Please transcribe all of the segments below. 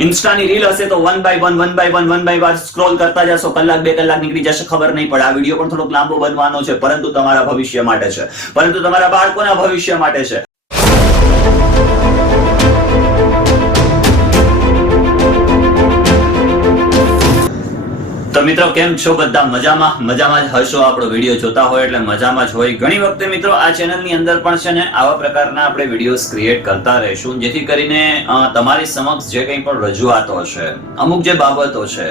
ઇન્સ્ટાની reel હશે તો one by one one by one one by one scroll કરતા જશો. કલાક, બે કલાક નીકળી જશે, ખબર નહીં પડે. આ વીડિયો પણ થોડોક લાંબો બનવાનો છે, પરંતુ તમારા ભવિષ્ય માટે છે. પરંતુ તમારા બાળકોના ભવિષ્ય માટે છે. મિત્રો, કેમ છો બધા? મજામાં? મજામાં જ હશો. આપણો વીડિયો જોતા હોય એટલે મજામાં જ હોય. ઘણી વખતે મિત્રો, આ ચેનલની અંદર પણ છે ને, આવા પ્રકારના આપણે વિડીયોઝ ક્રિએટ કરતા રહીશું. જેથી કરીને તમારી સમક્ષ જે કંઈ પણ રજૂઆતો છે, અમુક જે બાબતો છે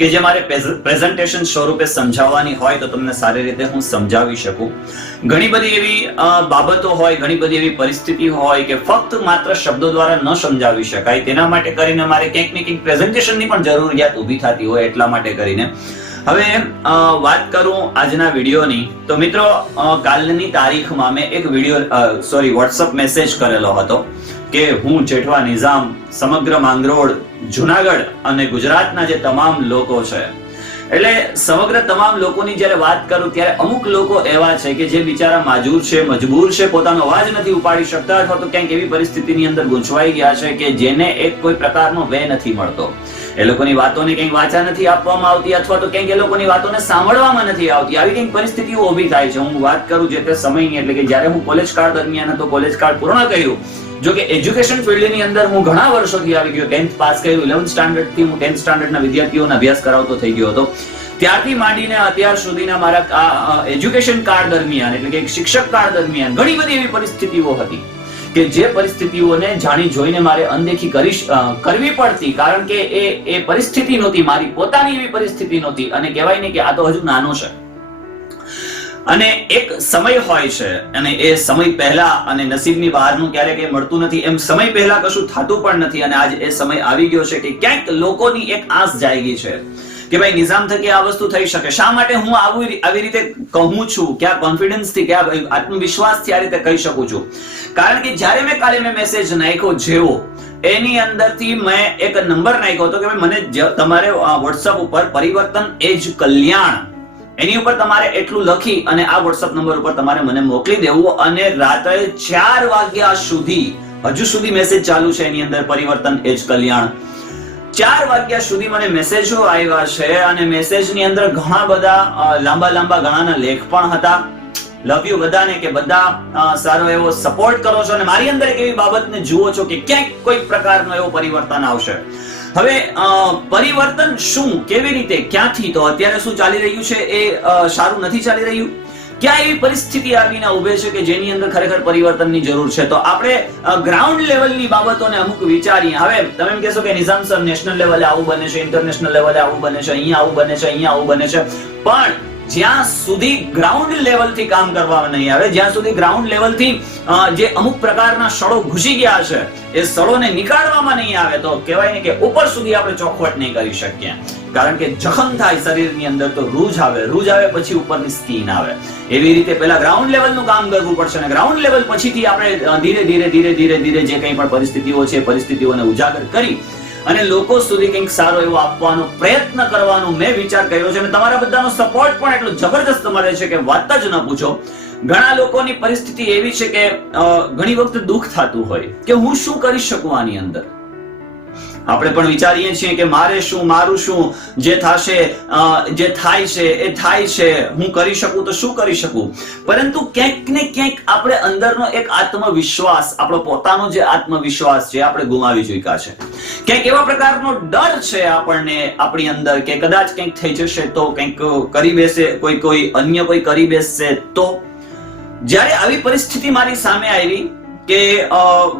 કે જે મારે પ્રેઝન્ટેશન સ્વરૂપે સમજાવવાની હોય તો તમને સારી રીતે હું સમજાવી શકું. ઘણી બધી એવી બાબતો હોય, ઘણી બધી એવી પરિસ્થિતિ હોય કે ફક્ત માત્ર શબ્દો દ્વારા ન સમજાવી શકાય. તેના માટે કરીને મારે ક્યાંક ને ક્યાંક પ્રેઝન્ટેશનની પણ જરૂરિયાત ઊભી થતી હોય એટલા માટે કરીને. હવે વાત કરું આજના વિડીયોની. તો મિત્રો કાલની તારીખમાં મેં એક વીડિયો સોરી વોટ્સઅપ મેસેજ કરેલો હતો. કે હું જેઠવા નિઝામ, સમગ્ર માંગરોળ, જુનાગઢ અને ગુજરાતના જે તમામ લોકો છે. એટલે સમગ્ર તમામ લોકોની જ્યારે વાત કરું ત્યારે અમુક લોકો એવા છે કે જે બિચારા માજૂર છે, મજબૂર છે, પોતાનો અવાજ નથી ઉપાડી શકતા અથવા તો ક્યાંક એવી પરિસ્થિતિની અંદર ગૂંચવાઈ ગયા છે કે જેને એક કોઈ પ્રકારનો વે નથી મળતો. એ લોકોની વાતોને કંઈક વાચા નથી આપવામાં આવતી અથવા તો ક્યાંક એ લોકોની વાતોને સાંભળવામાં નથી આવતી. આવી કંઈક પરિસ્થિતિઓ ઊભી થાય છે. હું વાત કરું જે તે સમયની, એટલે કે જ્યારે હું કોલેજ કાળ દરમિયાન હતો કોલેજ કાળ પૂર્ણ કર્યું. જો કે એજ્યુકેશન ફિલ્ડની અંદર હું ઘણા વર્ષોથી આવી ગયો. ટેન્થ પાસ કર્યું. ઇલેવન્થ સ્ટાન્ડર્ડથી હું ટેન્થ સ્ટાન્ડર્ડના વિદ્યાર્થીઓને અભ્યાસ કરાવતો થઈ ગયો હતો. ત્યારથી માંડીને અત્યાર સુધીના મારા એજ્યુકેશન કાળ દરમિયાન, એટલે કે શિક્ષક કાળ દરમિયાન ઘણી બધી એવી પરિસ્થિતિઓ હતી. કે જે પરિસ્થિતિઓને જાણી જોઈને મારે અનદેખી કરી કરવી પડતી, કારણ કે એ એ પરિસ્થિતિ નહોતી, મારી પોતાની એવી પરિસ્થિતિ નહોતી, અને કહેવાય ને કે આ તો હજુ નાનો છે. અને એક સમય હોય છે, અને એ સમય પહેલા અને નસીબની બહારનું ક્યારેક એ મળતું નથી, એમ સમય પહેલા કશું થતું પણ નથી, અને આજ એ સમય આવી ગયો છે કે ક્યાંક લોકોની એક આસ જાગી છે. કે ભાઈ નિઝામ થકી આ વસ્તુ થઈ શકે. શા માટે હું આવું આવી રીતે કહું છું? ક્યાં કોન્ફિડન્સથી, ક્યાં આત્મવિશ્વાસથી આ રીતે કહી શકું છું? કારણ કે જ્યારે મેં કાલે મેં મેસેજ નાખ્યો જેવો, એની અંદરથી મેં એક નંબર નાખ્યો હતો કે મને તમારે વોટ્સઅપ ઉપર પરિવર્તન એજ કલ્યાણ. એની ઉપર તમારે એટલું લખી અને આ વોટ્સઅપ નંબર ઉપર તમારે મને મોકલી દેવું અને રાત્રે ચાર વાગ્યા સુધી, હજુ સુધી મેસેજ ચાલુ છે એની અંદર પરિવર્તન એજ કલ્યાણ. ચાર વાગ્યા સુધી મને મેસેજો આવ્યા છે અને મેસેજની અંદર ઘણા બધા લાંબા લાંબા ઘણાના લેખ પણ હતા. લવ યુ બધાને કે બધા સારો એવો સપોર્ટ કરો છો અને મારી અંદર એક એવી બાબતને જુઓ છો કે ક્યાંક કોઈ પ્રકારનો એવો પરિવર્તન આવશે. હવે પરિવર્તન શું, કેવી રીતે, ક્યાંથી, તો અત્યારે શું ચાલી રહ્યું છે એ સારું નથી ચાલી રહ્યું? ક્યાં એવી પરિસ્થિતિ આવીને ઉભે છે કે જેની અંદર ખરેખર પરિવર્તનની જરૂર છે? તો આપણે ગ્રાઉન્ડ લેવલની બાબતોને અમુક વિચારીએ. હવે તમે એમ કહેશો કે નિઝામ સર નેશનલ લેવલે આવું બને છે ઇન્ટરનેશનલ લેવલે આવું બને છે, અહીંયા આવું બને છે, અહીંયા આવું બને છે. પણ જ્યાં સુધી ગ્રાઉન્ડ લેવલથી કામ કરવામાં નહીં આવે, જ્યાં સુધી ગ્રાઉન્ડ લેવલથી જે અમુક પ્રકારના સળો ઘૂસી ગયા છે, એ સળોને નીકાળવામાં નહીં આવે, તો કહેવાય ને કે ઉપર સુધી આપણે ચોખવટ નહીં કરી શકીએ. કારણ કે જખમ થાય શરીરની અંદર તો રૂજ આવે રૂજ આવે પછી ઉપરની સ્કીન આવે. એવી રીતે પહેલા ગ્રાઉન્ડ લેવલનું કામ કરવું પડશે અને ગ્રાઉન્ડ લેવલ પછીથી આપણે ધીરે ધીરે ધીરે ધીરે ધીરે જે કંઈ પણ પરિસ્થિતિઓ છે પરિસ્થિતિઓને ઉજાગર કરી અને લોકો સુધી કંઈક સારો એવો આપવાનો પ્રયત્ન કરવાનો મેં વિચાર કર્યો છે અને તમારા બધાનો સપોર્ટ પણ એટલો જબરજસ્ત મળે છે કે વાત જ ન પૂછો. ઘણા લોકોની પરિસ્થિતિ એવી છે કે ઘણી વખત દુઃખ થતું હોય કે હું શું કરી શકું આની અંદર? આપણે પણ વિચારીએ છીએ કે મારે શું, મારું શું, જે થશે જે થાય છે, એ થાય છે, હું કરી શકું તો શું કરી શકું? પરંતુ ક્યાંક ને ક્યાંક આપણે અંદરનો એક આત્મવિશ્વાસ, આપણો પોતાનો જે આત્મવિશ્વાસ છે, આપણે ગુમાવી ચૂક્યા છે. ક્યાંક એવા પ્રકારનો ડર છે આપણને, આપણી અંદર, કે કદાચ કંઈક થઈ જશે તો કંઈક કરી બેસે, કોઈ કોઈ અન્ય કોઈ કરી બેસશે તો. જ્યારે આવી પરિસ્થિતિ મારી સામે આવી કે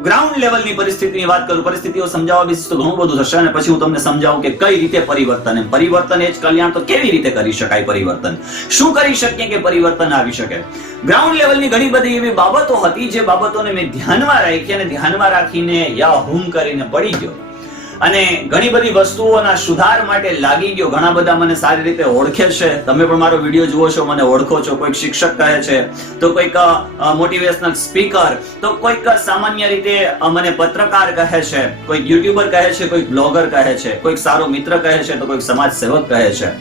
ગ્રાઉન્ડ લેવલની પરિસ્થિતિની વાત કરું, પરિસ્થિતિઓ સમજાવવા વિશે તો ઘણું બધું થશે અને પછી હું તમને સમજાવું કે કઈ રીતે પરિવર્તન પરિવર્તન એ જ કલ્યાણ તો કેવી રીતે કરી શકાય પરિવર્તન? શું કરી શકીએ કે પરિવર્તન આવી શકે? ગ્રાઉન્ડ લેવલની ઘણી બધી એવી બાબતો હતી જે બાબતોને મેં ધ્યાનમાં રાખી અને ધ્યાનમાં રાખીને યા હુમ કરીને પડી ગયો. અને ઘણી બધી વસ્તુઓના સુધાર માટે લાગી ગયો. ઘણા બધા મને સારી રીતે ઓળખે છે. તમે પણ મારો વીડિયો જુઓ છો, મને ઓળખો છો. કોઈક શિક્ષક કહે છે, તો કોઈક મોટિવેશનલ સ્પીકર તો કોઈક સામાન્ય રીતે મને પત્રકાર કહે છે. કોઈક યુટ્યુબર કહે છે, કોઈક બ્લોગર કહે છે. કોઈક સારો મિત્ર કહે છે, તો કોઈક સમાજ સેવક કહે છે.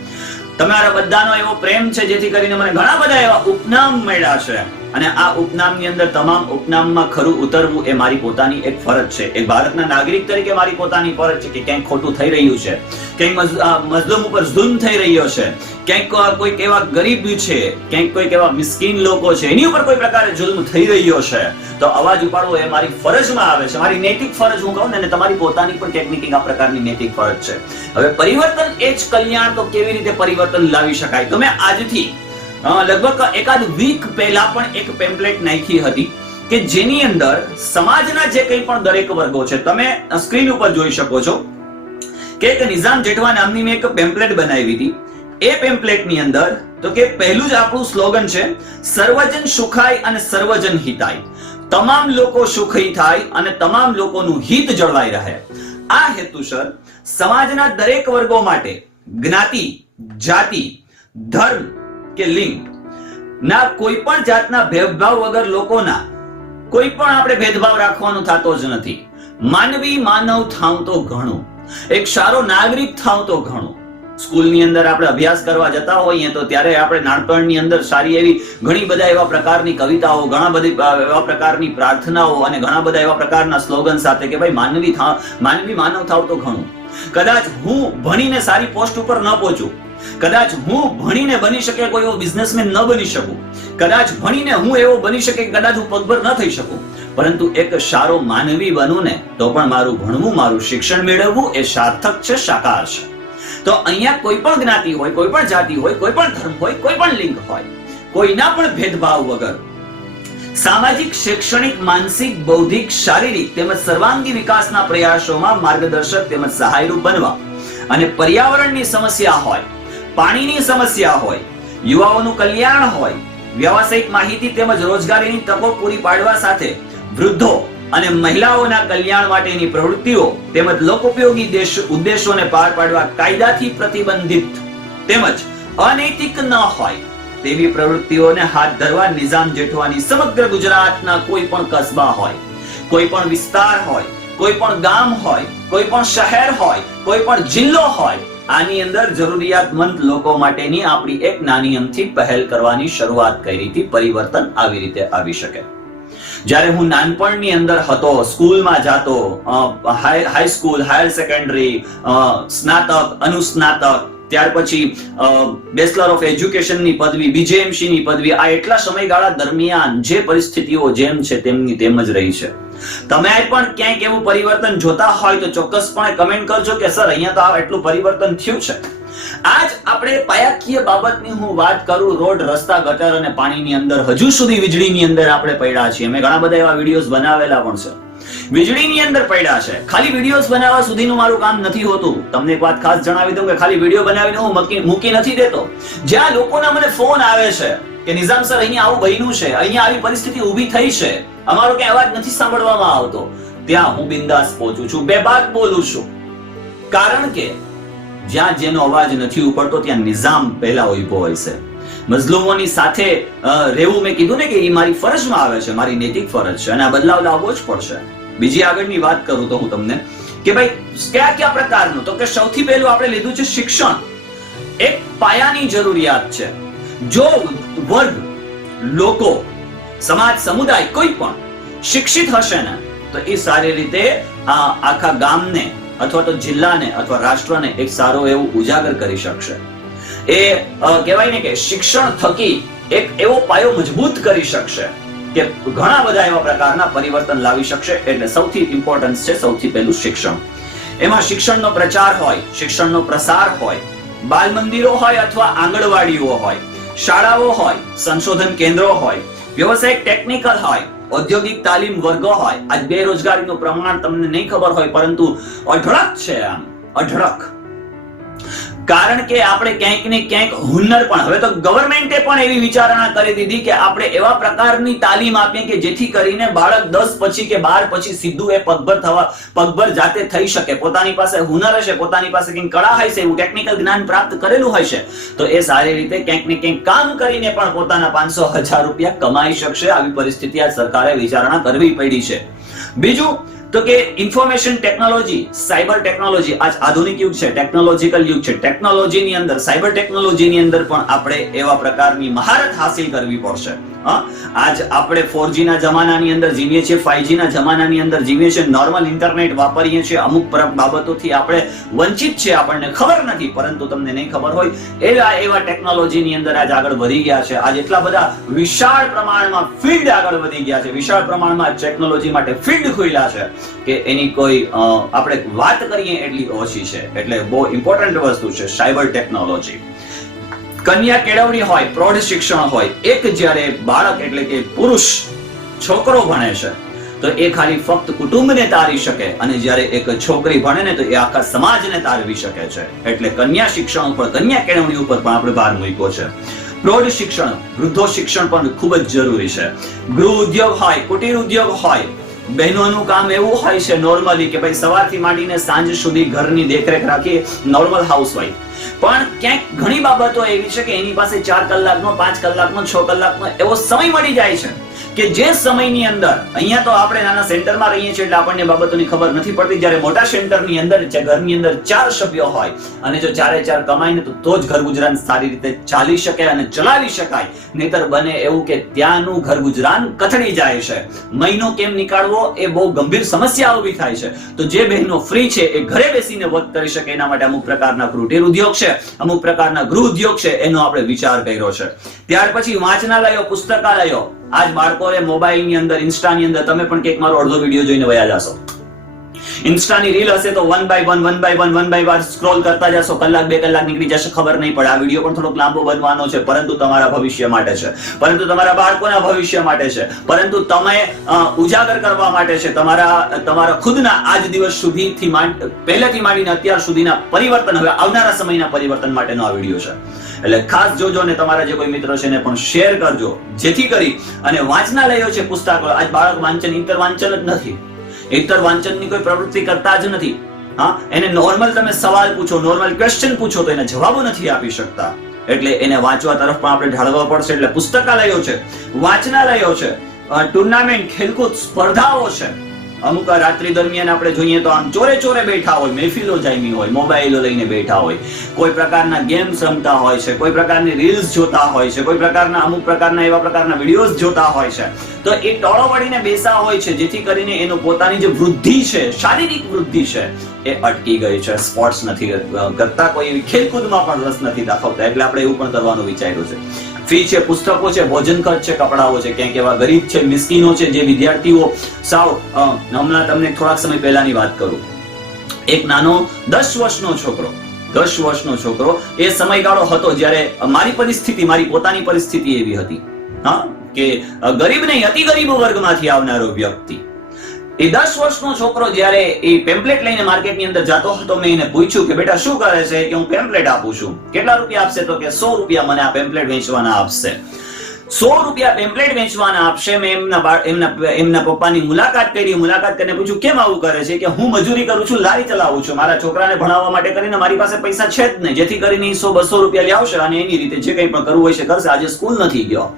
તમારા બધાનો એવો પ્રેમ છે, જેથી કરીને મને ઘણા બધા એવા ઉપનામ મળ્યા છે. અને આ ઉપનામની અંદર તમામ ઉપનામમાં ખરું ઉતરવું એ મારી પોતાની એક ફરજ છે. એક ભારતના નાગરિક તરીકે મારી પોતાની ફરજ છે કે ક્યાંક ખોટું થઈ રહ્યું છે. ક્યાંક મઝ- ઉપર ઝુલ્મ થઈ રહ્યો છે. ક્યાંક કોઈક એવા ગરીબ છે, ક્યાંક કોઈક એવા મિસ્કીન લોકો છે, એની ઉપર કોઈ પ્રકારે જુલ્મ થઈ રહ્યો છે. તો અવાજ ઉપાડવો એ મારી ફરજમાં આવે છે. મારી નૈતિક ફરજ હું કહું ને તમારી પોતાની પણ ક્યાંક આ પ્રકારની નૈતિક ફરજ છે. હવે પરિવર્તન એ જ કલ્યાણ તો કેવી રીતે પરિવર્તન લાવી શકાય? તમે આજથી લગભગ એકાદ વીક પહેલા પણ એક પેમ્પલેટ નાખી હતી કે જેની અંદર સમાજના જે કંઈ પણ દરેક વર્ગો છે, તમે સ્ક્રીન ઉપર જોઈ શકો છો કે એક નિઝામ જેઠવા નામની મેં એક પેમ્પલેટ બનાવી હતી. એ પેમ્પલેટની અંદર, તો કે પહેલું જ આપણું સ્લોગન છે, સર્વજન સુખાય અને સર્વજન હિતાય. તમામ લોકો સુખી થાય અને તમામ લોકોનું હિત જળવાઈ રહે. આ હેતુસર સમાજના દરેક વર્ગો માટે જ્ઞાતિ, જાતિ, ધર્મ કે લિંગ. ના, કોઈ પણ જાતના ભેદભાવ વગર લોકોના કોઈ પણ આપણે ભેદભાવ રાખવાનો થતો જ નથી. માનવી માનવ થાવ તો ઘણું. એક સારો નાગરિક થાવ તો ઘણું. સ્કૂલની અંદર આપણે અભ્યાસ કરવા જતા હોઈએ તો ત્યારે આપણે નાનપણની અંદર સારી એવી ઘણી બધા એવા પ્રકારની કવિતાઓ, ઘણા બધી એવા પ્રકારની પ્રાર્થનાઓ અને ઘણા બધા એવા પ્રકારના સ્લોગન સાથે કે ભાઈ માનવી થાવ માનવી માનવ થાવ તો ઘણું. કદાચ હું ભણીને સારી પોસ્ટ ઉપર ન પહોંચું કદાચ હું ભણીને બની શકે કોઈ એવો બિઝનેસમેન ન બની શકું. કદાચ ભણીને હું એવો બની શકે કદાચ હું પગભર ન થઈ શકું. પરંતુ એક સારો માનવી બનું ને તો પણ મારું ભણવું, મારું શિક્ષણ મેળવવું એ સાર્થક છે, સાકાર છે. તો અહીંયા કોઈ પણ જ્ઞાતિ હોય, કોઈ પણ જાતિ હોય, કોઈ પણ ધર્મ હોય, કોઈ પણ લિંગ હોય, કોઈના પણ ભેદભાવ વગર સામાજિક, શૈક્ષણિક, માનસિક, બૌદ્ધિક, શારીરિક તેમજ સર્વાંગી વિકાસના પ્રયાસોમાં માર્ગદર્શક તેમજ સહાયરૂપ બનવા અને પર્યાવરણની સમસ્યા હોય પાણીની સમસ્યા હોય, યુવાઓનું કલ્યાણ હોય, વ્યવસાયિક માહિતી તેમજ રોજગારીની તકો પૂરી પાડવા સાથે વૃદ્ધો અને મહિલાઓના કલ્યાણ માટેની પ્રવૃત્તિઓ તેમજ લોકોપયોગી દેશ ઉદ્દેશોને પાર પાડવા કાયદાથી પ્રતિબંધિત તેમજ અનૈતિક ન હોય તેવી પ્રવૃત્તિઓને હાથ ધરવા નિઝામ જેઠવાની સમગ્ર ગુજરાતના કોઈ પણ કસ્બા હોય, કોઈ પણ વિસ્તાર હોય, કોઈ પણ ગામ હોય, કોઈ પણ શહેર હોય, કોઈ પણ જિલ્લો હોય આની અંદર જરૂરિયાતમંદ લોકો માટેની આપણી એક નાની અમથી પહેલ કરવાની શરૂઆત કરી હતી. પરિવર્તન આવી રીતે આવી શકે. જ્યારે હું નાનપણની અંદર હતો, સ્કૂલમાં જાતો હાઈ સ્કૂલ, હાયર સેકન્ડરી સ્નાતક, અનુસ્નાતક ત્યાર પછી બેચલર ઓફ એજ્યુકેશનની પદવી બીજેએમસી ની પદવી, આ એટલા સમયગાળા દરમિયાન જે પરિસ્થિતિઓ જેમ છે તેમની તેમ જ રહી છે. તમે પણ ક્યાંક એવું પરિવર્તન જોતા હોય તો ચોક્કસપણે કમેન્ટ કરજો કે, સર, અહીંયા તો આ એટલું પરિવર્તન થયું છે. આજ આપણે પાયાકીય બાબતની હું વાત કરું, રોડ, રસ્તા, ગટર અને પાણીની અંદર. હજુ સુધી વીજળીની અંદર આપણે પડ્યા છીએ. મેં ઘણા બધા એવા વિડીયોઝ બનાવેલા પણ છે. વીજળીની અંદર પડ્યા છે. ખાલી વિડીયોઝ બનાવવા સુધીનું મારું કામ નથી હોતું. તમને એક વાત ખાસ જણાવી દઉં કે ખાલી વીડિયો બનાવીને હું મૂકી નથી દેતો. જ્યાં લોકોના મને ફોન આવે છે કે નિઝામ સર, અહીંયા આવું બન્યું છે, અહીંયા આવી પરિસ્થિતિ ઊભી થઈ છે, અમારો ક્યાં અવાજ નથી સાંભળવામાં આવતો. ત્યાં હું બિંદાસ પહોંચું છું, બેબાક બોલું છું. કારણ કે જ્યાં જેનો અવાજ નથી ઉપડતો, ત્યાં નિઝામ પહેલા ઊભો હોય છે. મઝલુમોની સાથે રહેવું મેં કીધું ને કે એ મારી ફરજમાં આવે છે, મારી નૈતિક ફરજ છે, અને આ બદલાવ લાવવો જ પડશે. બીજી આગળની વાત કરું તો હું તમને કે ભાઈ, કયા કયા પ્રકારનું? તો કે સૌથી પહેલું આપણે લીધું છે શિક્ષણ. એક પાયાની જરૂરિયાત છે. જો વર્ગ, લોકો, સમાજ, સમુદાય કોઈ પણ શિક્ષિત હશે ને, તો એ સારી રીતે આખા ગામને અથવા તો જિલ્લાને અથવા રાષ્ટ્રને એક સારો એવું ઉજાગર કરી શકશે. એ કહેવાય ને કે શિક્ષણ થકી એક એવો પાયો મજબૂત કરી શકશે કે ઘણા બધા એવા પ્રકારના પરિવર્તન લાવી શકશે. એટલે સૌથી ઇમ્પોર્ટન્સ છે, સૌથી પહેલું શિક્ષણ. એમાં શિક્ષણનો પ્રચાર હોય, શિક્ષણનો પ્રસાર હોય બાલ મંદિરો હોય અથવા આંગણવાડીઓ હોય, શાળાઓ હોય, સંશોધન કેન્દ્રો હોય, વ્યવસાયિક ટેકનિકલ હોય ઔદ્યોગિક તાલીમ વર્ગો હોય, આજ બેરોજગારીનું પ્રમાણ તમને નહીં ખબર હોય, પરંતુ અઢળક છે આમ, અઢળક. કારણ કે આપણે ક્યાંક ને ક્યાંક હુનર પણ. હવે તો ગવર્મેન્ટે પણ એવી વિચારણા કરી દીધી કે આપણે એવા પ્રકારની તાલીમ આપીએ કે જેથી કરીને બાળક દસ પછી કે બાર પછી સીધું એ પગભર થવા, પગભર જાતે થઈ શકે. પોતાની પાસે હુનર હશે, પોતાની પાસે કંઈક કળા હશે, એવું ટેકનિકલ જ્ઞાન પ્રાપ્ત કરેલું હશે, તો એ સારી રીતે ક્યાંક ને ક્યાંક કામ કરીને પણ પોતાના પાંચસો હજાર રૂપિયા કમાઈ શકશે. આવી પરિસ્થિતિ આ સરકારે વિચારણા કરવી પડી છે. બીજું તો કે ઇન્ફોર્મેશન ટેકનોલોજી સાયબર ટેકનોલોજી આજ આધુનિક યુગ છે ટેકનોલોજીકલ યુગ છે. ટેકનોલોજીની અંદર સાયબર ટેકનોલોજીની અંદર પણ આપણે એવા પ્રકારની મહારત હાસિલ કરવી પડશે. આજ આપણે ફોરજી ના જમાનાની અંદર જીવીએ છીએ ફાઈવજી ના જમાનાની અંદર જીવીએ છીએ નોર્મલ ઇન્ટરનેટ વાપરીએ છીએ, અમુક બાબતોથી આપણે વંચિત છે આપણને ખબર નથી, પરંતુ તમને નહીં ખબર હોય, એવા એવા ટેકનોલોજીની અંદર આજ આગળ વધી ગયા છે. આજ એટલા બધા વિશાળ પ્રમાણમાં ફિલ્ડ આગળ વધી ગયા છે. વિશાળ પ્રમાણમાં ટેકનોલોજી માટે ફિલ્ડ ખુલ્યા છે. કે એની કોઈ આપણે વાત કરીએ એટલી ઓછી છે. એટલે બહુ ઇમ્પોર્ટન્ટ વસ્તુ છે સાયબર ટેકનોલોજી કન્યા કેળવણી હોય, પ્રૌઢ શિક્ષણ હોય, એક જ્યારે બાળક એટલે કે પુરુષ છોકરો ભણે છે, તો એ ખાલી ફક્ત કુટુંબને તારી શકે અને જ્યારે એક છોકરી ભણે ને તો એ આખા સમાજને તારવી શકે છે. એટલે કન્યા શિક્ષણ ઉપર, કન્યા કેળવણી ઉપર પણ આપણે ભાર મૂક્યો છે. પ્રૌઢ શિક્ષણ, વૃદ્ધો શિક્ષણ પણ ખૂબ જ જરૂરી છે. ગૃહ ઉદ્યોગ હોય, કુટીર ઉદ્યોગ હોય બહેનોનું કામ એવું હોય છે નોર્મલી કે ભાઈ સવારથી માંડીને સાંજ સુધી ઘરની દેખરેખ રાખી નોર્મલ હાઉસવાઈફ પણ ક્યાંક ઘણી બાબતો એવી છે કે એની પાસે ચાર કલાકનો, પાંચ કલાકનો, છ કલાકનો એવો સમય મળી જાય છે. કે જે સમયની અંદર, અહીંયા તો આપણે નાના સેન્ટરમાં રહીએ છીએ એટલે આપણને બાબતોની ખબર નથી પડતી. જ્યારે મોટા સેન્ટરની અંદર ઘરની અંદર ચાર સભ્યો હોય, અને જો ચારે ચાર કમાઈને તો તો જ ઘર ગુજરાન સારી રીતે ચાલી શકે અને ચલાવી શકાય. નહીતર બને એવું કે ત્યાંનું ઘર ગુજરાન કથળી જાય છે. મહિનો કેમ નીકાળવો એ બહુ ગંભીર સમસ્યા ઊભી થાય છે. તો જે બહેનો ફ્રી છે એ ઘરે બેસીને વર્ક કરી શકે, એના માટે અમુક પ્રકારના કુટીર ઉદ્યોગ છે, અમુક પ્રકારના ગૃહ ઉદ્યોગ છે, એનો આપણે વિચાર કર્યો છે. ત્યાર પછી વાંચનાલયો, પુસ્તકાલયો આજ બાળકોને મોબાઈલની અંદર, ઇન્સ્ટાની અંદર તમે પણ કંઈક મારો અડધો વીડિયો જોઈને વયા જાશો. ઇન્સ્ટાની રીલ હશે તો one by one one by one one by one scroll કરતા જશો. કલાક, બે કલાક નીકળી જશે, ખબર નહીં પડે. આ વીડિયો પણ થોડોક લાંબો બનવાનો છે, પરંતુ તમારા ભવિષ્ય માટે છે. પરંતુ તમારા બાળકોના ભવિષ્ય માટે છે. પરંતુ તમે ઉજાગર કરવા માટે છે. તમારા તમારા ખુદના આજ દિવસ સુધીથી પહેલેથી માંડીને અત્યાર સુધીના પરિવર્તન હવે આવનારા સમયના પરિવર્તન માટેનો આ વીડિયો છે. એટલે ખાસ જોજો અને તમારા જે કોઈ મિત્ર છે એને પણ શેર કરજો. જેથી કરી અને વાંચનાલયો છે પુસ્તકો આજ બાળક વાંચન ઇન્ટર વાંચન જ નથી. ઇતર વાંચનની કોઈ પ્રવૃત્તિ કરતા જ નથી. હા, એને નોર્મલ તમે સવાલ પૂછો નોર્મલ ક્વેશ્ચન પૂછો તો એને જવાબો નથી આપી શકતા. એટલે એને વાંચવા તરફ પણ આપણે ઢાળવા પડશે, એટલે પુસ્તકાલયો છે, વાંચનાલયો છે ટુર્નામેન્ટ ખેલકૂદ, સ્પર્ધાઓ છે. અમુક રાત્રિ દરમિયાન આપણે જોઈએ તો આમ ચોરે ચોરે બેઠા હોય, મહેફિલો જામી હોય, મોબાઈલો લઈને બેઠા હોય. કોઈ પ્રકારના ગેમ્સ રમતા હોય છે, કોઈ પ્રકારની રીલ્સ જોતા હોય છે, કોઈ પ્રકારના અમુક પ્રકારના એવા પ્રકારના વિડીયોઝ જોતા હોય છે. તો એ ટોળો વળીને બેસા હોય છે, જેથી કરીને એનો પોતાની જે વૃદ્ધિ છે, શારીરિક વૃદ્ધિ છે, એ અટકી ગઈ છે. સ્પોર્ટ્સ નથી કરતા કોઈ ખેલકૂદમાં પણ રસ નથી દાખવતા. એટલે આપણે એવું પણ કરવાનું વિચાર્યું છે. ફી છે, પુસ્તકો છે ભોજન ખર્ચ છે, કપડાઓ છે. ક્યાંક એવા ગરીબ છે, મિસ્કીનો છે, જે વિદ્યાર્થીઓ, સાવ હમણાં તમને થોડાક સમય પહેલાની વાત કરું. એક નાનો દસ વર્ષનો છોકરો, દસ વર્ષનો છોકરો, એ સમયગાળો હતો જ્યારે મારી પરિસ્થિતિ, મારી પોતાની પરિસ્થિતિ એવી હતી. હા, કે ગરીબ નહીં, અતિ ગરીબ વર્ગમાંથી આવનારો વ્યક્તિ. એ દસ વર્ષનો છોકરો જ્યારે એ પેમ્પલેટ લઈને માર્કેટની અંદર જતો હતો, મેં એને પૂછ્યું કે, બેટા, શું કરે છે કે હું પેમ્પલેટ આપું છું? કેટલા રૂપિયા આપશે તો? કે, સો રૂપિયા મને આ પેમ્પલેટ વેચવાના આપશે. સો રૂપિયા પેમ્પલેટ વેચવાના આપશે, મેં એમના એમના એમના પપ્પાની મુલાકાત કરી, મુલાકાત કરીને પૂછ્યું, કેમ આવું કરે છે? કે હું મજૂરી કરું છું, લારી ચલાવું છું. મારા છોકરાને ભણાવવા માટે કરીને મારી પાસે પૈસા છે જ નહીં. જેથી કરીને સો બસો રૂપિયા લાવશે અને એની રીતે જે કંઈ પણ કરવું હોય છે કરશે. આજે સ્કૂલ નથી ગયો.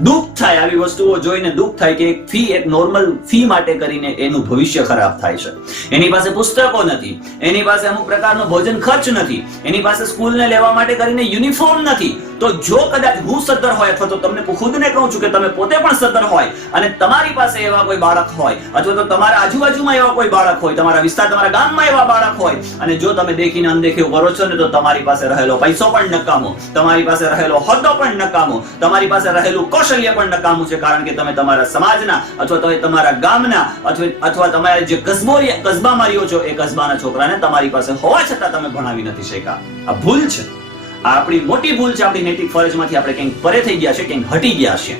દુઃખ થાય આવી વસ્તુઓ જોઈને દુઃખ થાય કે એક ફી એક નોર્મલ ફી માટે કરીને એનું ભવિષ્ય ખરાબ થાય છે. એની પાસે પુસ્તકો નથી. એની પાસે અમુક પ્રકારનો ભોજન ખર્ચ નથી. એની પાસે સ્કૂલને લેવા માટે કરીને યુનિફોર્મ નથી. તો જો કદાચ હું સદ્ધર હોય અથવા તો તમને ખુદને કહું છું કે તમે પોતે પણ સદ્ધર હોય અને તમારી પાસે એવા કોઈ બાળક હોય અથવા તો તમારા આજુબાજુમાં એવા કોઈ બાળક હોય, તમારા વિસ્તાર, તમારા ગામમાં એવા બાળક હોય અને જો તમે દેખીને અનદેખી કરો છો ને તો તમારી પાસે રહેલો પૈસો પણ નકામો, તમારી પાસે રહેલો હોદ્દો પણ નકામો, તમારી પાસે રહેલું કૌશલ્ય પણ નકામું છે કારણ કે તમે તમારા સમાજના અથવા તો તમારા ગામના અથવા અથવા તમારા જે કસ્બો કસ્બામાં રહ્યો છો એ કસ્બાના છોકરાને તમારી પાસે હોવા છતાં તમે ભણાવી નથી શક્યા. આ ભૂલ છે. આપણી મોટી ભૂલ છે, આપણી નૈતિક ફરજમાંથી આપણે કંઈક પરે થઈ ગયા છે કંઈક હટી ગયા છે.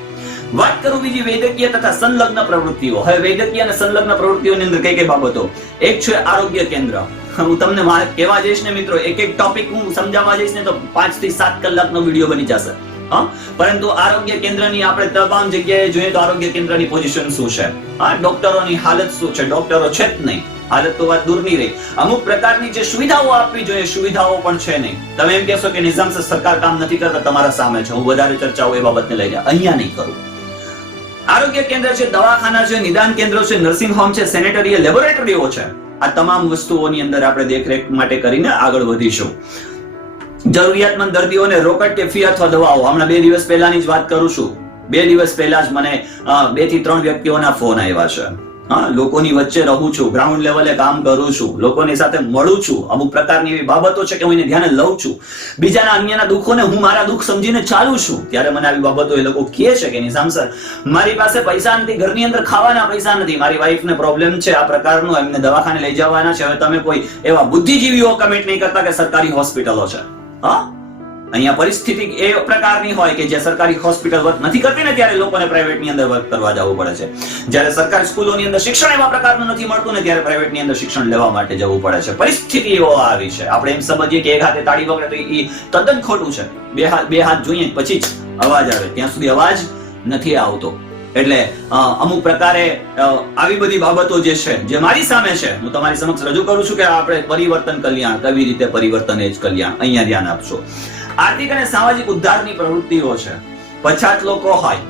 વાત કરું બીજી વૈદ્યકીય તથા સંલગ્ન પ્રવૃત્તિઓ. હવે વૈદ્યકીય અને સંલગ્ન પ્રવૃત્તિઓની અંદર કઈ કઈ બાબતો? એક છે આરોગ્ય કેન્દ્ર. હું તમને કહેવા જઈશ ને મિત્રો, એક એક ટોપિક હું સમજાવવા જઈશ ને તો પાંચથી સાત કલાકનો વીડિયો બની જશે. પરંતુ આરોગ્ય કેન્દ્રની આપણે તમામ જગ્યાએ જોઈએ તો આરોગ્ય કેન્દ્રની પોઝિશન શું છે? હા, ડોક્ટરોની હાલત શું છે? ડોક્ટરો છે જ નહીં. હાલત તો વાત દૂરની રહી. અમુક પ્રકારની જે સુવિધાઓ આપવી જોઈએ, સુવિધાઓ પણ છે નહીં. તમે એમ કહેશો કે નિઝામ સરકાર કામ નથી કરતા, તમારા સામે છે. હું વધારે ચર્ચાઓ એ બાબતને લઈને અહીંયા નહીં કરું. આરોગ્ય કેન્દ્ર છે, દવાખાના છે, નિદાન કેન્દ્રો છે નર્સિંગ હોમ છે સેનેટરી લેબોરેટરીઓ છે. આ તમામ વસ્તુઓની અંદર આપણે દેખરેખ માટે કરીને આગળ વધીશું. જરૂરિયાતમંદ દર્દીઓને રોકડ કે ફી અથવા દવાઓ? હમણાં બે દિવસ પહેલાની જ વાત કરું છું. બે દિવસ પહેલા જ મને બેથી ત્રણ વ્યક્તિઓના ફોન આવ્યા છે. હા લોકોની વચ્ચે રહું છું ગ્રાઉન્ડ લેવલે કામ કરું છું, લોકોની સાથે મળું છું, અમુક પ્રકારની એવી બાબતો છે કે હું એને ધ્યાને લઉં છું. બીજાના અન્યના દુઃખોને હું મારા દુઃખ સમજીને ચાલું છું. ત્યારે મને આવી બાબતો એ લોકો કહે છે કે, નિઝામ સર, મારી પાસે પૈસા નથી, ઘરની અંદર ખાવાના પૈસા નથી. મારી વાઈફને પ્રોબ્લેમ છે આ પ્રકારનું, એમને દવાખાને લઈ જવાના છે. હવે તમે કોઈ એવા બુદ્ધિજીવીઓ કમિટ નહીં કરતા કે સરકારી હોસ્પિટલો છે. હા? અહીંયા પરિસ્થિતિ એ પ્રકારની હોય કે જે સરકારી હોસ્પિટલ વર્ક નથી કરતી ને ત્યારે લોકોને પ્રાઇવેટની અંદર વર્ક કરવા જવું પડે છે. જ્યારે સરકારી સ્કૂલોની અંદર શિક્ષણ એવા પ્રકારનું નથી મળતું ને ત્યારે પ્રાઇવેટની અંદર શિક્ષણ લેવા માટે જવું પડે છે. પરિસ્થિતિ એવો આવી છે. આપણે એમ સમજીએ કે એક હાથે તાળી વગર એ તદ્દન ખોટું છે. બે હાથ બે હાથ જોઈએ પછી જ અવાજ આવે. ત્યાં સુધી અવાજ નથી આવતો. એટલે અમુક પ્રકારે આવી બધી બાબતો જે છે, જે મારી સામે છે, હું તમારી સમક્ષ રજૂ કરું છું કે આપણે પરિવર્તન કલ્યાણ કેવી રીતે પરિવર્તન એ જ કલ્યાણ, અહીંયા ધ્યાન આપશો. આર્થિક અને સામાજિક ઉદ્ધારની પ્રવૃત્તિઓ છે. પછાત લોકો હોય,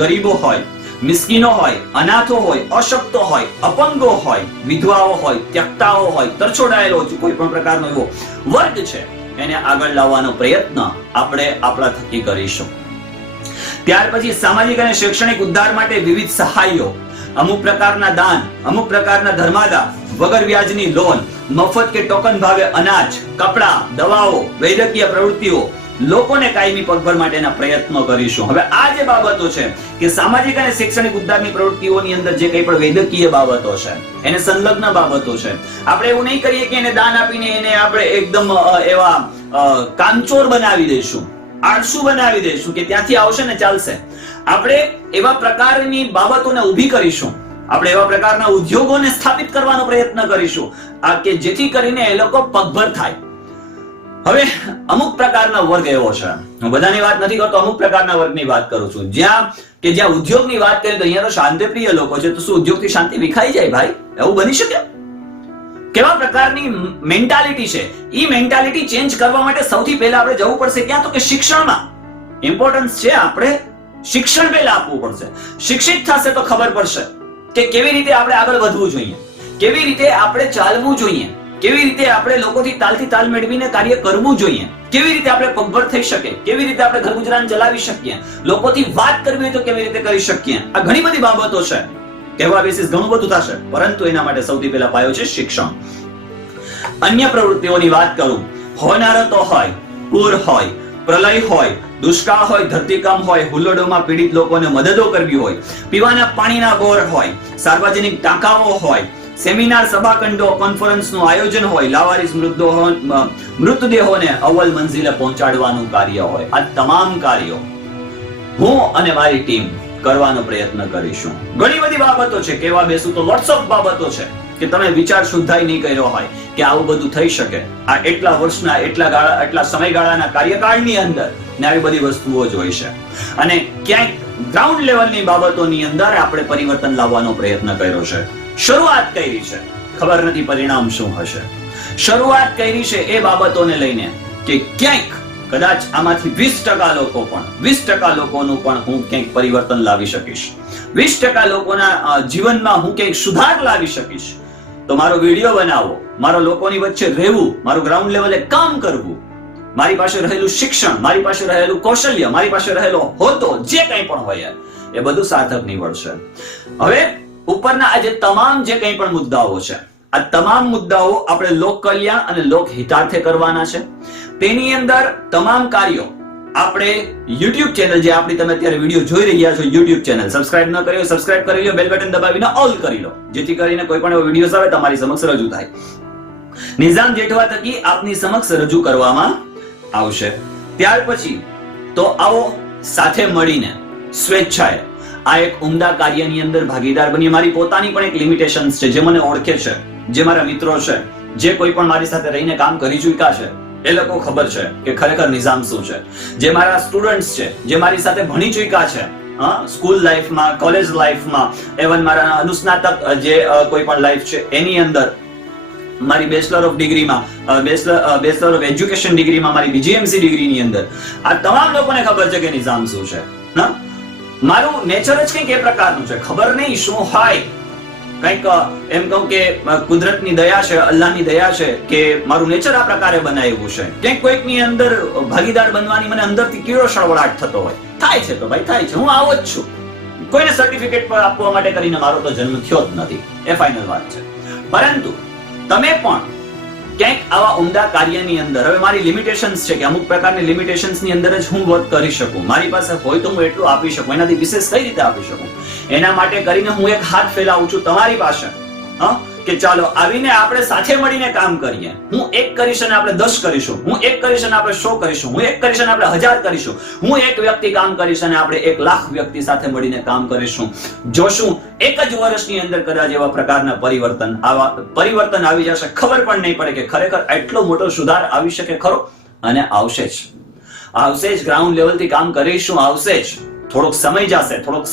ગરીબો હોય, મિસ્કીનો હોય, અનાથો હોય, અશક્તો હોય, અપંગો હોય, વિધવાઓ હોય, ત્યક્તાઓ હોય, તરછોડાયેલો કોઈ પણ પ્રકારનો એવો વર્ગ છે, એને આગળ લાવવાનો પ્રયત્ન આપણે આપણા થકી કરીશું. ત્યાર પછી સામાજિક અને શૈક્ષણિક ઉદ્ધાર માટે વિવિધ સહાયો. અમુક પ્રકારના દાન, અમુક પ્રકારના ધર્માદા, વગર વ્યાજની લોન, મફત કે ટોકન ભાવે અનાજ, કપડા, દવાઓ, વૈદ્યકીય પ્રવૃત્તિઓ. લોકોને કાયમી પગભર માટેના પ્રયત્નો કરીશું. હવે આ જે બાબતો છે કે સામાજિક અને શૈક્ષણિક ઉદ્ધારની પ્રવૃત્તિઓની અંદર જે કંઈ પણ વૈદ્યકીય બાબતો છે, એને સંલગ્ન બાબતો છે, આપણે એવું નહીં કરીએ કે એને દાન આપીને એને આપણે એકદમ એવા કામચોર બનાવી દઈશું. આળસુ બનાવી દઈશું કે ત્યાંથી આવશે ને ચાલશે. આપણે એવા પ્રકારની બાબતોને ઊભી કરીશું. આપણે એવા પ્રકારના ઉદ્યોગોને સ્થાપિત કરવાનો પ્રયત્ન કરીશું. આ કે જેથી કરીને એ લોકો પગભર થાય. હવે અમુક પ્રકારના વર્ગ એવો છે. હું બધાની વાત નથી કરતો, અમુક પ્રકારના વર્ગની વાત કરું છું. જ્યાં કે જ્યાં ઉદ્યોગની વાત કરીએ તો અહીંયા તો શાંતિપ્રિય લોકો છે. તો શું ઉદ્યોગથી શાંતિ વિખાઈ જાય ભાઈ? એવું બની શકે? કેવા પ્રકારની મેન્ટાલિટી છે? એ મેન્ટાલિટી ચેન્જ કરવા માટે સૌથી પહેલા આપણે જવું પડશે ક્યાં? તો કે શિક્ષણમાં. ઇમ્પોર્ટન્સ છે આપણે શિક્ષણ પહેલા આપવું પડશે. શિક્ષિત થશે તો ખબર પડશે કે કેવી રીતે આપણે આગળ વધવું જોઈએ. કેવી રીતે આપણે ચાલવું જોઈએ. કેવી રીતે આપણે લોકોથી તાલથી તાલ મેળવીને કાર્ય કરવું જોઈએ. કેવી રીતે આપણે પગભર થઈ શકે કેવી રીતે આપણે ઘર ગુજરાન ચલાવી શકીએ. લોકોથી વાત કરવી હોય તો કેવી રીતે કરી શકીએ. આ ઘણી બધી બાબતો છે. કહેવા બેસીસ ઘણું બધું થશે, પરંતુ એના માટે સૌથી પહેલા પાયો છે શિક્ષણ. અન્ય પ્રવૃત્તિઓની વાત કરું હોનારતો હોય પૂર હોય, પ્રલય હોય, દુષ્કાળ હોય, ધરતીકંપ હોય, હુલ્લડોમાં પીડિત લોકોને મદદો કરવી હોય, પીવાના પાણીના બોર હોય, સાર્વજનિક ટાંકાઓ હોય, સેમિનાર, સભાખંડો, કોન્ફરન્સનું આયોજન હોય, લાવારીસ મૃતદેહો, મૃતદેહોને અવ્વલ મંઝિલે પહોંચાડવાનું કાર્ય હોય. આ તમામ કાર્યો હું અને મારી ટીમ કરવાનો પ્રયત્ન કરીશું. ઘણી બધી બાબતો છે. કેવા બેસું તો વોટ્સઅપ બાબતો છે કે તમે વિચાર શુદ્ધાઈ નહીં કર્યો હોય કે આવું બધું થઈ શકે. આ એટલા વર્ષના, એટલા ગાળા, એટલા સમયગાળાના કાર્યકાળની અંદર ને આવી બધી વસ્તુઓ જોઈ છે. અને ક્યાંક ગ્રાઉન્ડ લેવલની બાબતોની અંદર આપણે પરિવર્તન લાવવાનો પ્રયત્ન કર્યો છે. શરૂઆત કરી છે. ખબર નથી પરિણામ શું હશે. શરૂઆત કરી છે એ બાબતોને લઈને કે ક્યાંક કદાચ આમાંથી વીસ ટકા લોકો પણ, વીસ ટકા લોકોનું પણ હું ક્યાંક પરિવર્તન લાવી શકીશ. વીસ ટકા લોકોના જીવનમાં હું ક્યાંક સુધાર લાવી શકીશ. તો મારો વીડિયો બનાવો, મારો લોકોની વચ્ચે રહેવું, મારું ગ્રાઉન્ડ લેવલે કામ કરવું. મારી પાસે રહેલું શિક્ષણ, મારી પાસે રહેલું કૌશલ્ય, મારી પાસે રહેલો હોતો, જે કંઈ પણ હોય, એ બધું સાર્થક નીવડશે. હવે ઉપરના આજે તમામ જે કંઈ પણ મુદ્દાઓ છે આ તમામ મુદ્દાઓ આપણે લોક કલ્યાણ અને લોક હિતાર્થે કરવાના છે. તેની અંદર તમામ કાર્યો આપણે યુટ્યુબ ચેનલ જે આપણી તમે અત્યારે વીડિયો જોઈ રહ્યા છો, યુટ્યુબ ચેનલ સબસ્ક્રાઇબ ન કર્યો સબસ્ક્રાઇબ કરી લો બેલ બટન દબાવીને ઓલ કરી લો. જેથી કરીને કોઈ પણ એવો વીડિયો આવે, તમારી સમક્ષ રજૂ થાય. નિઝામ જેઠવા થકી આપની સમક્ષ રજૂ કરવામાં આવશે. ત્યાર પછી તો આવો સાથે મળીને સ્વેચ્છાએ આ એક ઉમદા કાર્યની અંદર ભાગીદાર બની મારી પોતાની પણ એક લિમિટેશન્સ છે, જે મને ઓળખે છે. જે મારા મિત્રો છે, જે કોઈ પણ મારી સાથે રહીને કામ કરી ચૂક્યા છે, એ લોકો ખબર છે કે ખરેખર નિઝામ શું છે. જે મારા સ્ટુડન્ટ્સ છે, જે મારી સાથે ભણી ચૂક્યા છે સ્કૂલ લાઈફમાં કોલેજ લાઈફમાં એવન મારા અનુસ્નાતક જે કોઈ પણ લાઈફ છે, એની અંદર મારી બેચલર ઓફ ડિગ્રીમાં બેચલર બેચલર ઓફ એજ્યુકેશન ડિગ્રીમાં મારી બીજીએમસી ડિગ્રીની અંદર. આ તમામ લોકોને ખબર છે કે નિઝામ શું છે. મારું નેચર જ કંઈક એ પ્રકારનું છે. ખબર નહીં શું હોય. કંઈક એમ કહું કે કુદરતની દયા છે, અલ્લાહની દયા છે કે મારું નેચર આ પ્રકારે બનાવ્યું છે. ક્યાંક કોઈકની અંદર ભાગીદાર બનવાની મને અંદરથી કીડો સળવળાટ થતો હોય. થાય છે તો ભાઈ, થાય છે. હું આવો જ છું. કોઈને સર્ટિફિકેટ પર આપવા માટે કરીને મારો તો જન્મ થયો જ નથી. એ ફાઇનલ વાત છે. પરંતુ, તમે પણ ક્યાંક આવા ઉમદા કાર્યની અંદર. હવે મારી લિમિટેશન્સ છે કે અમુક પ્રકારની લિમિટેશનની અંદર જ હું વર્ક કરી શકું. મારી પાસે હોય તો હું એટલું આપી શકું. એનાથી વિશેષ કઈ રીતે આપી શકું? એના માટે કરીને હું એક હાથ ફેલાવું છું તમારી પાસે. હા? કે ચાલો આવીને આપણે સાથે મળીને કામ કરીએ. હું એક કરીશ અને આપણે દસ કરીશું. હું એક કરીશ અને આપણે સો કરીશું. હું એક કરીશ અને આપણે હજાર કરીશું. હું એક વ્યક્તિ કામ કરીશ અને આપણે એક લાખ વ્યક્તિ સાથે મળીને કામ કરીશું. જોશું, એક જ વર્ષની અંદર કદાચ એવા પ્રકારના પરિવર્તન આવા પરિવર્તન આવી જશે. ખબર પણ નહીં પડે કે ખરેખર એટલો મોટો સુધાર આવી શકે ખરો? અને આવશે જ. આવશે જ ગ્રાઉન્ડ લેવલથી કામ કરીશું, આવશે જ. થોડોક સમય જશે, થોડોક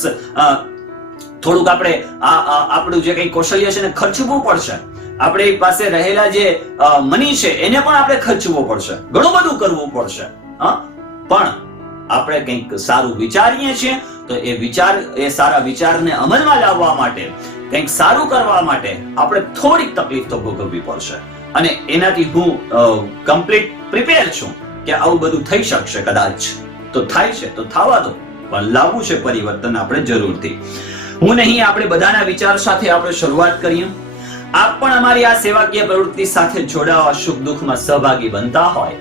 થોડુંક આપણે આ આપણું જે કંઈ કૌશલ્ય છે એને ખર્ચવું પડશે. આપણી પાસે રહેલા જે મની છે, એને પણ આપણે ખર્ચવું પડશે. ઘણું બધું કરવું પડશે, હા? પણ આપણે કંઈક સારું વિચારીએ છીએ, તો એ વિચાર, એ સારા વિચારને અમલમાં લાવવા માટે, કંઈક સારું કરવા માટે આપણે થોડીક તકલીફ તો ભોગવવી પડશે. અને એનાથી હું કમ્પ્લીટ પ્રિપેર છું કે આવું બધું થઈ શકશે કદાચ. તો થાય છે, તો થવા દો, પણ લાવવું છે પરિવર્તન આપણે જરૂરથી. હું નહીં, આપણે બધાના વિચાર સાથે આપણે શરૂઆત કરીએ. આપ પણ અમારી આ સેવાકીય પ્રવૃત્તિ સાથે જોડાવા સુખ દુઃખમાં સહભાગી બનતા હોય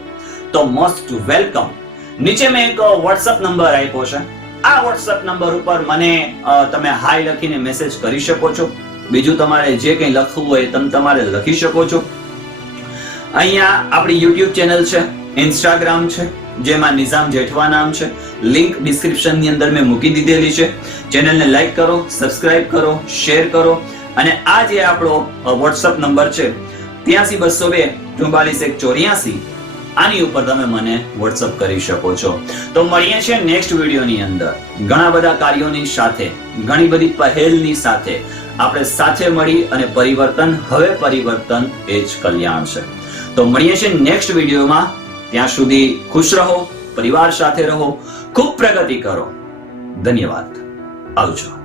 તો મોસ્ટ વેલકમ નીચે મેં એક વોટ્સઅપ નંબર આપ્યો છે. આ વોટ્સઅપ નંબર ઉપર મને તમે હાય લખીને મેસેજ કરી શકો છો. બીજું તમારે જે કંઈ લખવું હોય તમે તમારે લખી શકો છો. અહીંયા આપણી યુટ્યુબ ચેનલ છે ઇન્સ્ટાગ્રામ છે જેમાં નિઝામ જેઠવા નામ છે. લિંક ડિસ્ક્રિપ્શનની અંદર મેં મૂકી દીધેલી છે. ચેનલને લાઈક કરો, સબસ્ક્રાઇબ કરો, શેર કરો. અને આ જે આપણો વોટ્સઅપ નંબર છે, ત્યાંસી બસો બે ચુમ્બાલીસ એક ચોર્યાસી, આની ઉપર તમે મને વોટ્સઅપ કરી શકો છો. તો મળીએ છીએ નેક્સ્ટ વિડીયોની અંદર. ઘણા બધા કાર્યોની સાથે, ઘણી બધી પહેલની સાથે. આપણે સાથે મળી અને પરિવર્તન, હવે પરિવર્તન એ જ કલ્યાણ છે. તો મળીએ છીએ નેક્સ્ટ વિડીયોમાં. ત્યાં સુધી ખુશ રહો પરિવાર સાથે રહો ખૂબ પ્રગતિ કરો. ધન્યવાદ. આવજો.